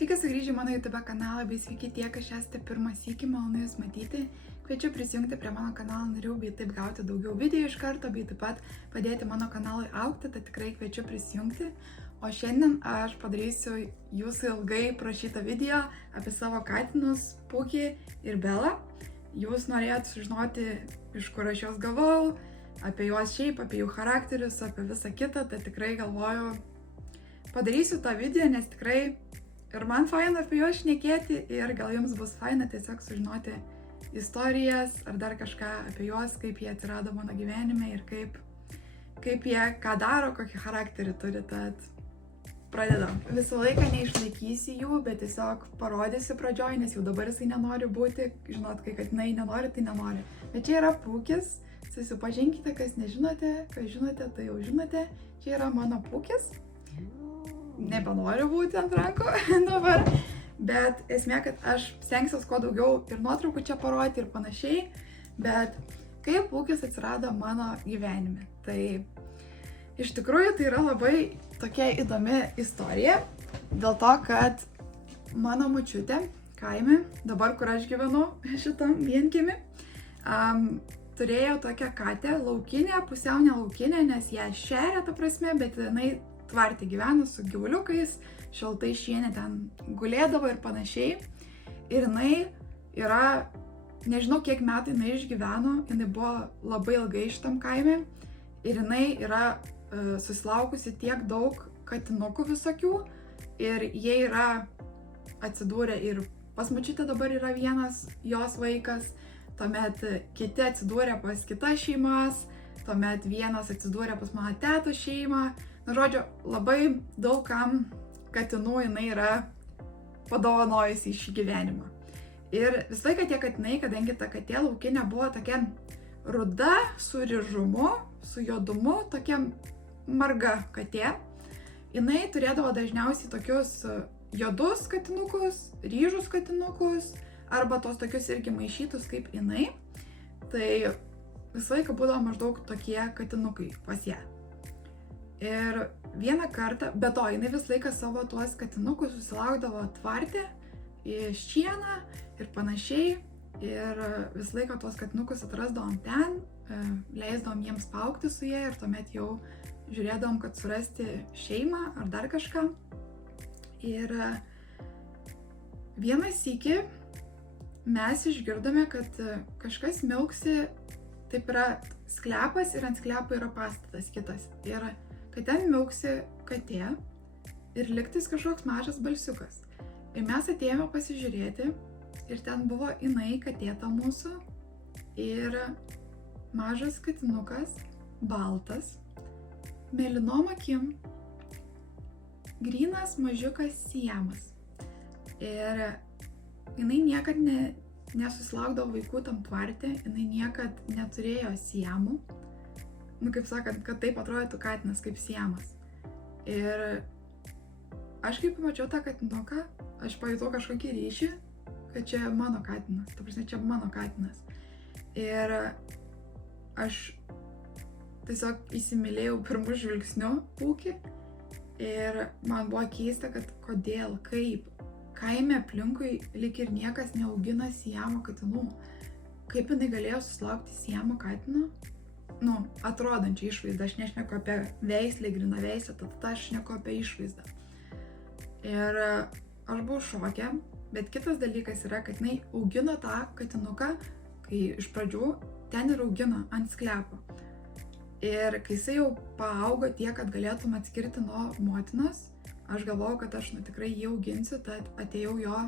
Sveiki sugrįžę į mano YouTube kanalą, bei sveiki tie, kas esate pirmą sykį, malonu Jūs matyti. Kviečiu prisijungti prie mano kanalo narių, bei taip gauti daugiau video iš karto, bei taip pat padėti mano kanalui augti, tai tikrai kviečiu prisijungti. O šiandien aš padarysiu Jūsų ilgai prašytą video apie savo katinus Pukį ir Belą. Jūs norėjot sužinoti, iš kur aš juos gavau, apie juos šiaip, apie jų charakterius, apie visą kitą, tai tikrai galvoju, padarysiu tą video, nes tikrai ir man faina apie juos šnekėti ir gal jums bus faina tiesiog sužinoti istorijas ar dar kažką apie juos, kaip jie atsirado mano gyvenime ir kaip jie ką daro, kokį charakterį turi, tad pradedam. Visą laiką neišlaikysiu jų, bet tiesiog parodysiu pradžioj, nes jau dabar jisai nenori būti, žinot, kai katinai nenori, tai nenori. Bet čia yra Pukis, susipažinkite, kas nežinote, kas žinote, tai jau žinote, čia yra mano Pukis. Nebenoriu būti ant rankų dabar, bet esmė, kad aš stengsiuos kuo daugiau ir nuotraukų čia parodyti ir panašiai, bet kaip Pukis atsirado mano gyvenime. Tai iš tikrųjų tai yra labai tokia įdomi istorija, dėl to, kad mano močiutė kaime, dabar kur aš gyvenu šitam vienkiemi, turėjo tokią katę laukinę, pusiau nelaukinę, nes ją šeria, ta prasme, bet jinai tvarte gyveno su gyvuliukais, šaltai šienė ten gulėdavo ir panašiai. Ir jinai yra, nežinau kiek metų jinai išgyveno, jinai buvo labai ilgai šitam kaime ir jinai yra susilaukusi tiek daug katinukų visokių ir jie yra atsidūrę ir pas močiutę dabar yra vienas jos vaikas, tuomet kiti atsidūrė pas kitas šeimas, tuomet vienas atsidūrė pas mano tetos šeimą. Nu, žodžiu, labai daug kam katinų jinai yra padovanojusi iš gyvenimą. Ir visą laiką tie katinai, kadangi ta katė laukinė buvo tokia ruda, su ryžumu, su juodumu, tokia marga katė, jinai turėdavo dažniausiai tokius juodus katinukus, ryžus katinukus, arba tos tokius irgi maišytus kaip jinai. Tai visą laiką būdavo maždaug tokie katinukai pas ją. Ir vieną kartą, be to, jinai visą laiką savo tuos katinukus susilaukdavo tvarte, į šieną ir panašiai. Ir visą laiką tuos katinukus atrasdavom ten, leisdavom jiems paaugti su jie ir tuomet jau žiūrėdavom, kad surasti šeimą ar dar kažką. Ir vieną sykį mes išgirdome, kad kažkas miauksi, taip yra sklepas ir ant sklepo yra pastatas kitas. Ir kad ten miauksi katė ir liktis kažkoks mažas balsiukas. Ir mes atėjome pasižiūrėti ir ten buvo jinai, katėta mūsų, ir mažas katinukas, baltas, mėlynom akim, grynas mažiukas Siamas. Ir jinai niekad nesusilaukdavo vaikų tam tvarte, jinai niekad neturėjo Siamų. Nu, kaip sakant, kad taip atrodytų katinas kaip Siamas. Ir aš kaip pamačiau tą katinuką, aš pajutau kažkokį ryšį, kad čia mano katinas, ta prasme, čia mano katinas. Ir aš tiesiog įsimylėjau pirmų žvilgsnių Pukį ir man buvo keista, kad kodėl, kaip, kaime aplinkui lyg ir niekas neaugina Siamo katinų. Kaip jinai galėjo susilaukti Siamo katino? Nu, atrodančią išvaizdą, aš nešneku apie veislę, gryną veislę, tad aš šneku apie išvaizdą. Ir aš buvau šoke, bet kitas dalykas yra, kad jinai augino tą katinuką, kai iš pradžių ten ir augino ant sklepo. Ir kai jisai jau paaugo tiek, kad galėtum atskirti nuo motinos, aš galvojau, kad aš tikrai jį auginsiu, tad atėjau jo,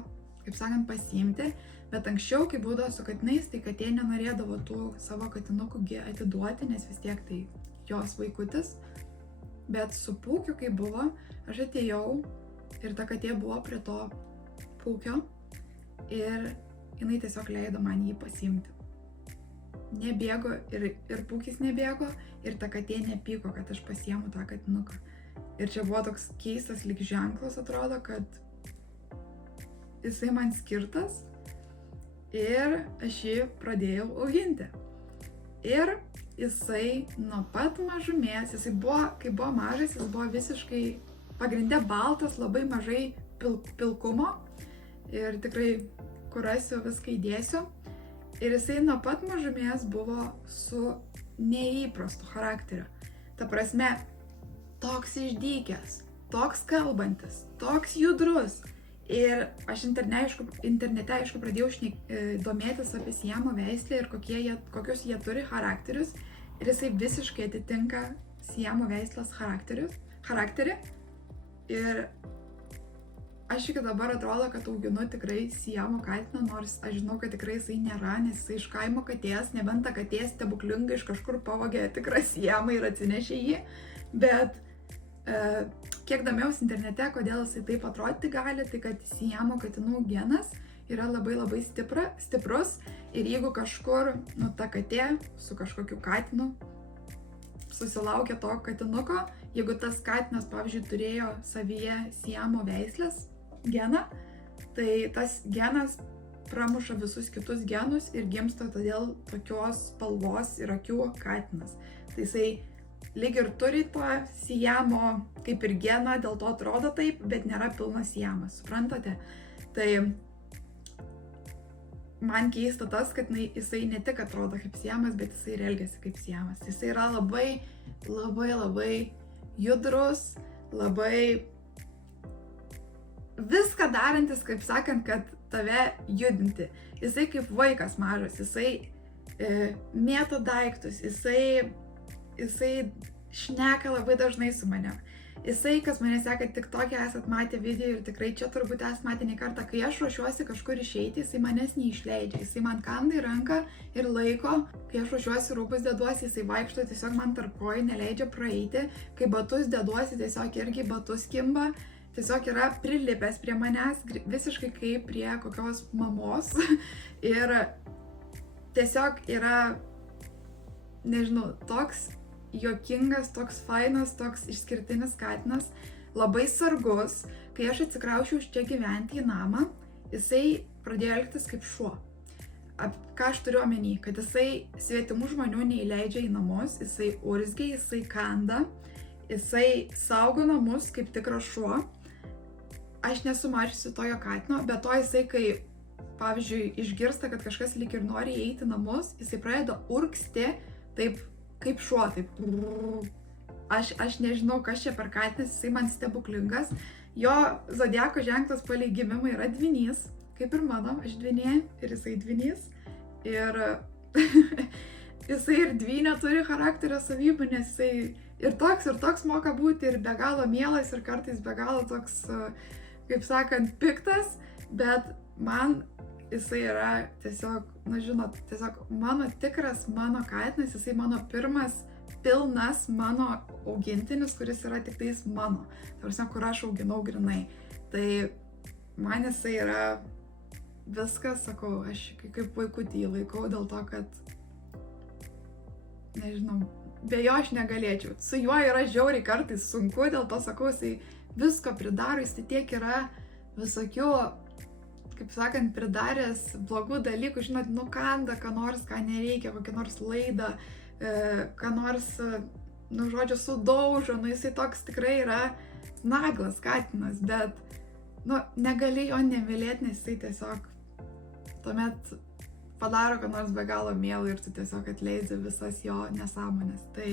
kaip sakant, pasiimti. Bet anksčiau, kai būdavo su katinais, tai katė nenorėdavo tų savo katinukų atiduoti, nes vis tiek tai jos vaikutis. Bet su Pukiu, kai buvo, aš atėjau ir ta katė buvo prie to Pukio ir jinai tiesiog leido man jį pasiimti. Nebėgo ir Pukis nebėgo ir ta katė nepyko, kad aš pasiemu tą katinuką. Ir čia buvo toks keistas lyg ženklas, atrodo, kad jisai man skirtas. Ir aš jį pradėjau auginti. Ir jisai nuo pat mažumės, jisai buvo, kai buvo mažas, jis buvo visiškai pagrinde baltas, labai mažai pilkumo ir tikrai, kur rasiu, viską įdėsiu. Ir jisai nuo pat mažumės buvo su neįprastu charakteriu. Ta prasme, toks išdykęs, toks kalbantis, toks judrus. Ir aš internete, aišku, pradėjau domėtis apie siamo veislę ir kokius jie turi charakterius. Ir jisai visiškai atitinka siamo veislės charakterį. Ir aš iki dabar atrodo, kad auginu tikrai siamo katiną, nors aš žinau, kad tikrai jisai nėra, nes jisai iš kaimo katės, nebent ta katė stebuklingai iš kažkur pavogė tikrą siamą ir atsinešė jį. Bet kiek domėjausi internete, kodėl jisai taip atrodyti gali, tai kad siamo katinų genas yra labai stiprus ir jeigu kažkur, ta katė su kažkokiu katinu susilaukė to katinuko, jeigu tas katinas, pavyzdžiui, turėjo savyje siamo veislės geną, tai tas genas pramuša visus kitus genus ir gimsta todėl tokios spalvos ir akių katinas. Tai jisai lyg ir turi to siamo kaip ir geną, dėl to atrodo taip, bet nėra pilnas siamas, suprantate? Tai man keista tas, kad jisai ne tik atrodo kaip siamas, bet jisai ir elgiasi kaip siamas. Jisai yra labai judrus, labai viską darantis, kaip sakant, kad tave judinti. Jisai kaip vaikas mažas, jisai mėto daiktus, jisai šneka labai dažnai su manim. Jisai, kas mane seka TikTok'e, esat matę video ir tikrai čia turbūt esat matę ne kartą, kai aš ruošiuosi kažkur išeiti, jisai manęs neišleidžia. Jisai man kanda į ranką ir laiko, kai aš ruošiuosi rūbus deduosi, jisai vaikšto tiesiog man tarp kojų, neleidžia praeiti. Kai batus deduosi, tiesiog irgi batus kimba. Tiesiog yra prilipęs prie manęs, visiškai kaip prie kokios mamos. Ir tiesiog yra, nežinau, toks juokingas, toks fainas, toks išskirtinis katinas, labai sargus. Kai aš atsikrausčiau iš čia gyventi į namą, jisai pradėjo elgtis kaip šuo. Ką aš turiu omeny? Kad jisai svetimų žmonių neįleidžia į namus, jisai urzgia, jisai kanda, jisai saugo namus kaip tikras šuo. Aš nesu mačiusi tojo katino, bet to jisai, kai, pavyzdžiui, išgirsta, kad kažkas lyg ir nori įeiti namus, jisai pradeda urgzti taip kaip šuo, taip. Aš nežinau, kas čia per katinas, jisai man stebuklingas. Jo zodiako ženklas palei gimimą yra dvynys, kaip ir mano, aš dvynė ir jisai dvynys. Ir jisai ir dvynė turi charakterio savybių, nes jisai ir toks moka būti, ir be galo mielas, ir kartais be galo toks, kaip sakant, piktas, bet man jisai yra tiesiog, žinot, tiesiog mano katinas, jisai mano pirmas pilnas mano augintinis, kuris yra tik tais mano, kur aš auginau grinai. Tai man jisai yra viskas, sakau, aš kaip vaikutį laikau dėl to, kad, nežinau, be jo aš negalėčiau. Su juo yra žiauriai kartais sunku, dėl to sakau, jisai visko pridaro, jisai tiek yra visokių, kaip sakant, pridaręs blogų dalykų, žinot, nukanda, ką nors, ką nereikia, kokią nors laidą, ką nors, žodžiu, sudaužo, jisai toks tikrai yra naglas katinas, bet, negali jo nemylėti, nes jisai tiesiog tuomet padaro, ką nors be galo mielą ir tu tiesiog atleidži visas jo nesąmonės. Tai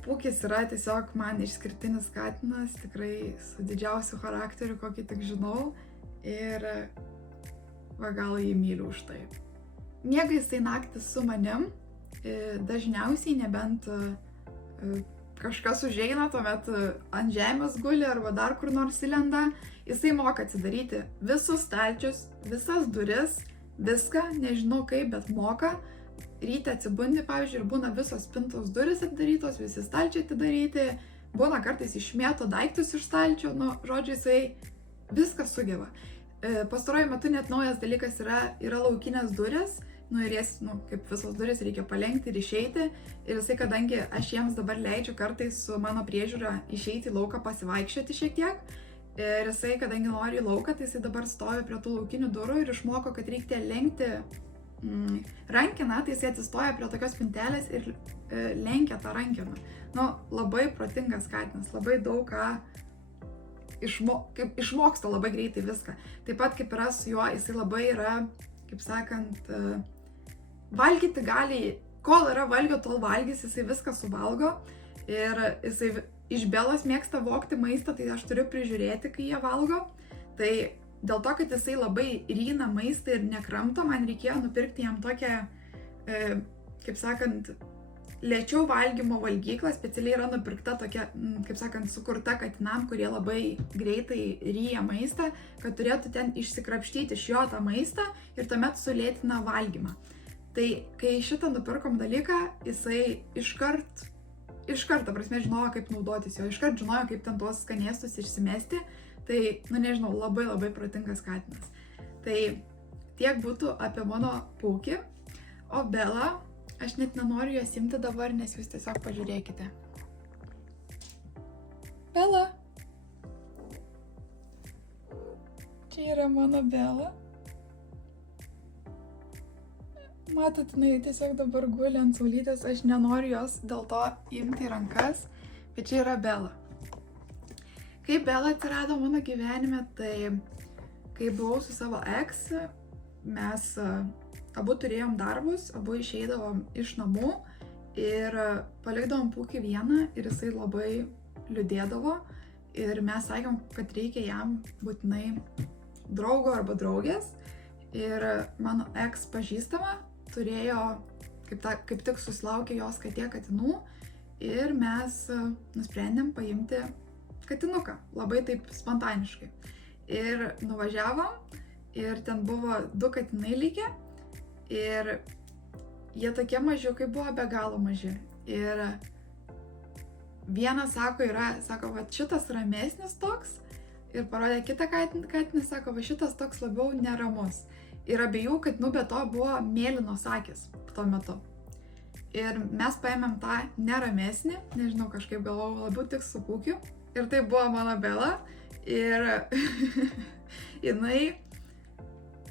Pūkis yra tiesiog man išskirtinis katinas, tikrai su didžiausiu charakteriu, kokį tik žinau. Ir gal jį myliu už tai. Miega jisai naktį su manim, dažniausiai nebent kažkas užeina, tuomet ant žemės guli arba dar kur nors įlenda. Jisai moka atsidaryti visus stalčius, visas duris, viską, nežinau kaip, bet moka. Ryte atsibundi, pavyzdžiui, ir būna visos spintos duris atidarytos, visi stalčiai atidaryti, būna kartais išmėto daiktus iš stalčio, žodžiu, jisai viską sugeba. Pastaruoju metu net naujas dalykas yra laukinės duris, ir jas, kaip visos duris, reikia palenkti ir išeiti. Ir jisai, kadangi aš jiems dabar leidžiu kartais su mano priežiūra išeiti į lauką pasivaikščioti šiek tiek, ir jisai, kadangi nori į lauką, tai jisai dabar stovi prie tų laukinių durų ir išmoko, kad reikia lenkti rankiną, tai jisai atsistoja prie tokios spintelės ir lenkia tą rankiną. Labai protingas katinas, labai daug ką išmoksta labai greitai viską. Taip pat kaip yra su juo, jisai labai yra, kaip sakant, valgyti gali, kol yra valgio, tol valgys, jisai viską suvalgo ir jisai iš Belos mėgsta vogti maistą, tai aš turiu prižiūrėti, kai jie valgo. Tai dėl to, kad jisai labai ryna maistą ir nekramto, man reikėjo nupirkti jam tokią, kaip sakant, lėčiau valgymo valgyklą, specialiai yra nupirkta tokia, kaip sakant, sukurta katinam, kurie labai greitai ryja maistą, kad turėtų ten išsikrapštyti iš jo tą maistą ir tuomet sulėtina valgymą. Tai kai šitą nupirkom dalyką, jisai iškart, ta prasme, žinojo, kaip naudotis jo, iškart žinojo, kaip ten tuos skanėstus išsimesti, tai, nežinau, labai labai protingas katinas. Tai tiek būtų apie mano Pūkį, o Bela, aš net nenoriu jos imti dabar, nes jūs tiesiog pažiūrėkite. Bela. Čia yra mano Bela. Matot, jinai tiesiog dabar guli ant saulytės, aš nenoriu jos dėl to imti į rankas, bet čia yra Bela. Kaip Bela atsirado mano gyvenime, tai kai buvau su savo ex, mes abu turėjom darbus, abu išeidavom iš namų ir palikdavom Pūkį vieną ir jisai labai liūdėdavo ir mes sakėm, kad reikia jam būtinai draugo arba draugės ir mano ex pažįstama turėjo, kaip tik susilaukė jos katė katinų ir mes nusprendėm paimti katinuką, labai taip spontaniškai. Ir nuvažiavom ir ten buvo 2 katinai likę. Ir jie tokie mažiukai buvo, be galo maži. Ir vienas sako, va šitas ramesnis toks. Ir parodė kitą katiną, sako, va šitas toks labiau neramus. Ir abiejų katinų be to buvo mėlynos akys tuo metu. Ir mes paėmėm tą neramesnį, nežinau, kažkaip galvojau, labiau tik su Pūkiu. Ir tai buvo mano Bela. Ir jinai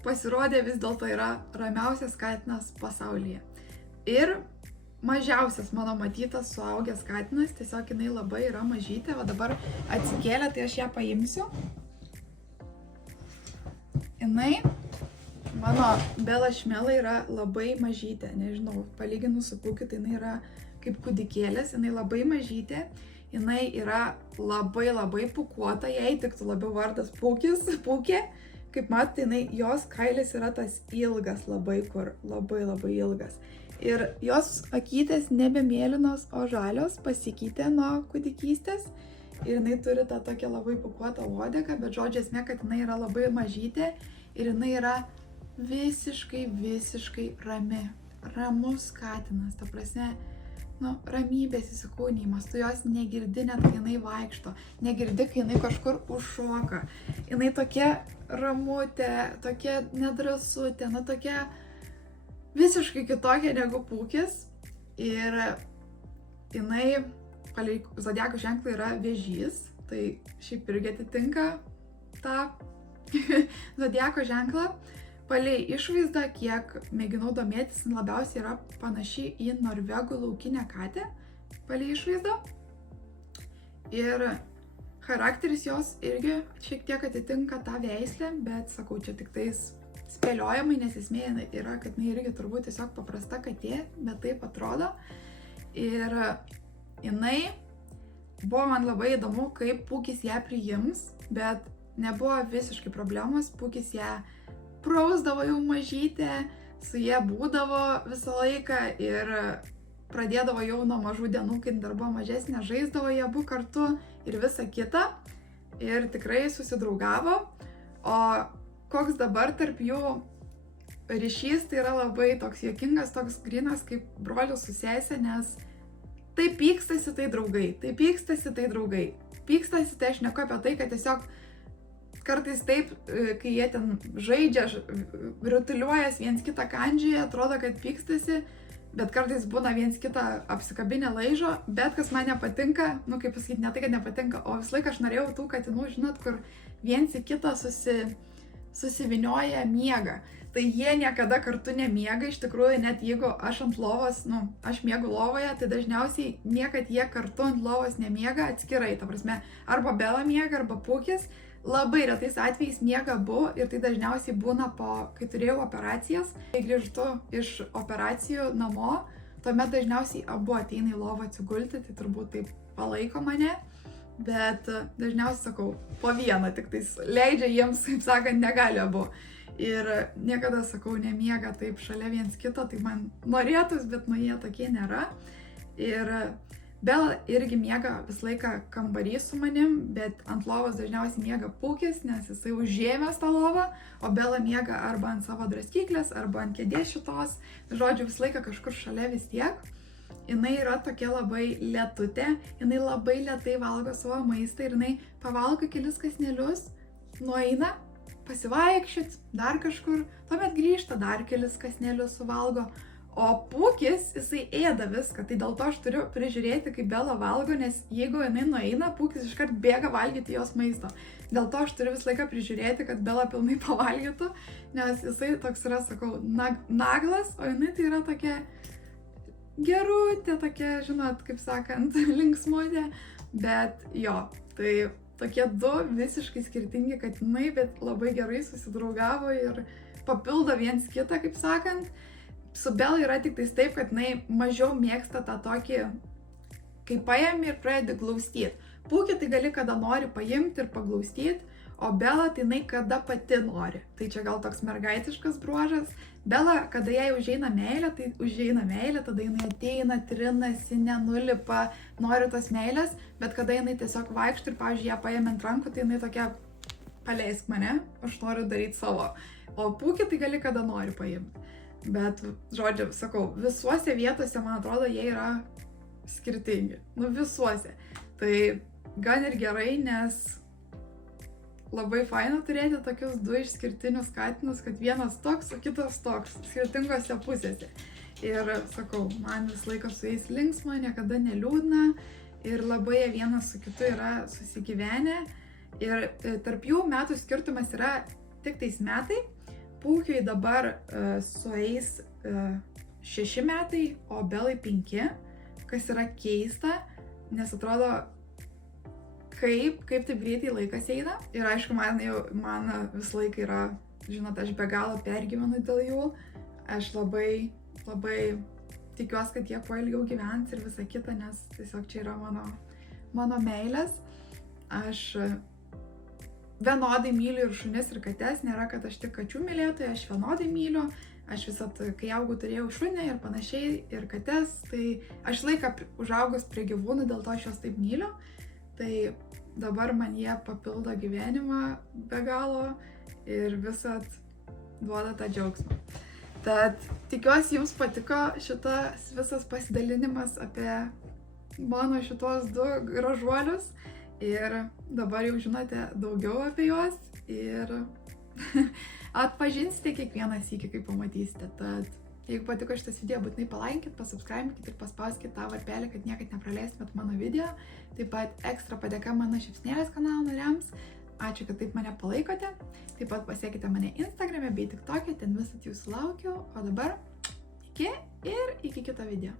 pasirodė vis dėlto yra ramiausias katinas pasaulyje. Ir mažiausias mano matytas suaugęs katinas, tiesiog jinai labai yra mažytė, o dabar atsikėlė, tai aš ją paimsiu. Jinai, mano Bela Šmela yra labai mažytė, nežinau, palyginus su Pūkiu, tai jinai yra kaip kūdikėlis, jinai labai mažytė, jinai yra labai pūkuota, jai tiktų labiau vardas Pūkė. Kaip matote, jos kailis yra tas ilgas labai, kur labai ilgas. Ir jos akytės nebe mėlynos, o žalios pasikeitė nuo kūdikystės. Ir jinai turi tą tokią labai pūkuotą uodegą, bet žodžio esmė, kad jinai yra labai mažytė ir jinai yra visiškai rami. Ramus katinas, ta prasme, ramybės įsikūnymas, tu jos negirdi net, kai jinai vaikšto, negirdi, kai jinai kažkur užšoka. Jinai tokia ramutė, tokia nedrasutė, tokia visiškai kitokia negu Pūkis. Ir jinai, palei zodiako ženklą yra Vėžys, tai šiaip irgi atitinka tą zodiako ženklą. Palei išvaizdą, kiek mėginau domėtis, labiausiai yra panaši į norvegų laukinę katę, palei išvaizdą. Ir charakteris jos irgi šiek tiek atitinka tą veislę, bet sakau, čia tik tais spėliojamai, nes esmė yra, kad jinai irgi turbūt tiesiog paprasta katė, bet taip atrodo. Ir jinai buvo man labai įdomu, kaip Pūkis ją priims, bet nebuvo visiškai problemos, Pūkis ją prausdavo jau mažytė, su jie būdavo visą laiką ir pradėdavo jau nuo mažų dienų, kai dar buvo mažesnė, žaisdavo jie abu kartu ir visa kita. Ir tikrai susidraugavo. O koks dabar tarp jų ryšys, tai yra labai toks juokingas, toks grynas kaip brolius su sesė, nes tai pykstasi, tai draugai. Tai pykstasi, tai draugai. Pykstasi, tai aš neku apie tai, kad tiesiog kartais taip, kai jie ten žaidžia, rutuliuojas, viens kitą kandžioja, atrodo, kad pykstasi, bet kartais būna viens kitą apsikabinę laižo, bet kas man nepatinka, kaip pasakyti, ne tai, kad nepatinka, o visą laiką aš norėjau tų katinų, žinot, kur viens į kitą susivinioja miega. tai jie niekada kartu nemiega, iš tikrųjų, net jeigu aš ant lovos, aš miegu lovoje, tai dažniausiai niekad jie kartu ant lovos nemiega atskirai, ta prasme, arba Bela miega, arba Pūkis, labai retais atvejais miega abu ir tai dažniausiai būna kai turėjau operacijas, kai grįžtu iš operacijų namo, tuomet dažniausiai abu ateina į lovą atsigulti, tai turbūt taip palaiko mane. Bet dažniausiai sakau, po vieną tik tais leidžia jiems, kaip sakant, negali abu. Ir niekada, sakau, nemiega taip šalia viens kito, tai man norėtus, bet jie tokie nėra. Ir Bela irgi miega visą laiką kambarį su manim, bet ant lovos dažniausiai miega Pūkis, nes jisai užėmęs tą lovą, o Bela miega arba ant savo draskyklės, arba ant kėdės šitos. Žodžiu, visą laiką kažkur šalia vis tiek. Jinai yra tokia labai lėtutė, jinai labai lėtai valgo savo maistą ir jinai pavalgo kelis kąsnelius, nueina, pasivaikščiot, dar kažkur, tuomet grįžta, dar kelis kąsnelius suvalgo. O Pūkis, jisai ėda viską, tai dėl to aš turiu prižiūrėti, kaip Bela valgo, nes jeigu jinai nueina, Pūkis iškart bėga valgyti jos maisto. Dėl to aš turiu visą laiką prižiūrėti, kad Bela pilnai pavalgytų, nes jisai toks yra, sakau, naglas, o jinai tai yra tokia gerutė, tokia, žinot, kaip sakant, linksmutė, bet jo, tai tokie du visiškai skirtingi katinai, bet labai gerai susidraugavo ir papildo viens kitą, kaip sakant. Su Bela yra tik tais taip, kad jinai mažiau mėgsta tą tokį, kai paėmi ir pradedi glaustyti. Pūkį tai gali kada nori paimti ir paglaustyti, o Bela tai jinai kada pati nori. Tai čia gal toks mergaitiškas bruožas. Bela, kada jai užeina meilė, tai užeina meilė, tada jinai ateina, trinasi, nenulipa, nori tos meilės, bet kada jinai tiesiog vaikšto ir, pavyzdžiui, ją paėmė ant rankų, tai jinai tokia, paleisk mane, aš noriu daryti savo. O Pūkį tai gali kada nori paimti. Bet, žodžiu, sakau, visuose vietose, man atrodo, jie yra skirtingi. Visuose. Tai gan ir gerai, nes labai faina turėti tokius du išskirtinius katinus, kad vienas toks, o kitas toks, skirtingose pusėse. Ir sakau, man visą laiką su jais linksma, niekada neliūdna ir labai vienas su kitu yra susigyvenę. Ir tarp jų metų skirtumas yra tik tais metai. Pūkiui dabar sueis 6 metai, o Belai 5, kas yra keista, nes atrodo, kaip taip greitai laikas eina. Ir aišku, man visą laiką yra, žinot, aš be galo pergyvenu dėl jų. Aš labai tikiuosi, kad jie kuo ilgiau gyvens ir visa kita, nes tiesiog čia yra mano meilės. Aš vienodai myliu ir šunis, ir kates, nėra, kad aš tik kačių mylėtoja, aš vienodai myliu. Aš visat, kai augau, turėjau šunį ir panašiai, ir kates, tai aš laiką užaugus prie gyvūnų, dėl to aš juos taip myliu. Tai dabar man jie papildo gyvenimą be galo ir visat duoda tą džiaugsmą. Tad tikiuosi jums patiko šitas visas pasidalinimas apie mano šitos du gražuolius ir dabar jau žinote daugiau apie juos ir atpažinsite kiekvieną sykį, kai pamatysite. Tad jeigu patiko šitas video, būtinai palaikinkit, pasubscribinkit ir paspauskit tą varpelį, kad niekad nepraleistumėt mano video. Taip pat ekstra padėka mano Šypsnėlės kanalo nariams. Ačiū, kad taip mane palaikote. Taip pat pasiekite mane Instagrame bei TikTok'e, ten visat jūsų laukiu. O dabar iki kito video.